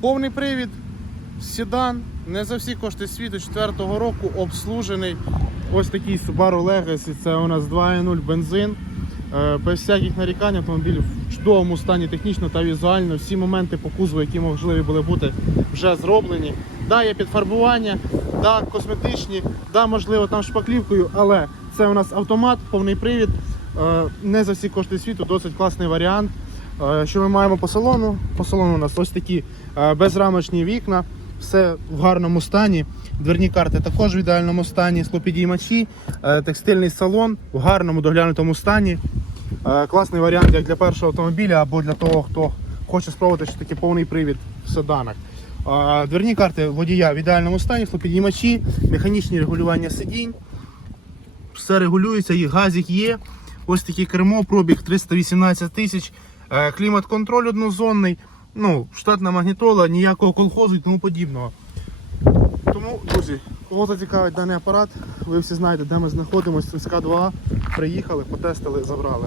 Повний привід, седан, не за всі кошти світу 4-го року обслужений. Ось такий Subaru Legacy, це у нас 2.0 бензин. Е, Без всяких нарікань автомобіль в чудовому стані технічно та візуально. Всі моменти по кузову, які можливі були бути, вже зроблені. Да, є підфарбування, да, косметичні, да, можливо, там шпаклівкою, але це у нас автомат, повний привід. Е, Не за всі кошти світу, досить класний варіант. Е, Що ми маємо по салону? По салону у нас ось такі е, безрамочні вікна, все в гарному стані. Дверні карти також в ідеальному стані, склопідіймачі, е, текстильний салон в гарному доглянутому стані. Класний варіант як для першого автомобіля або для того, хто хоче спробувати що таке повний привід в седанах. Дверні карти водія в ідеальному стані, склопідіймачі, механічні регулювання сидінь. Все регулюється, і газик є. Ось таке кермо, пробіг 318 тисяч. Е, Клімат-контроль однозонний. Ну, штатна магнітола, ніякого колхозу і тому подібного. Тому, друзі, кого зацікавить даний апарат, ви всі знаєте, де ми знаходимося. СК-2, Приїхали, потестили, забрали.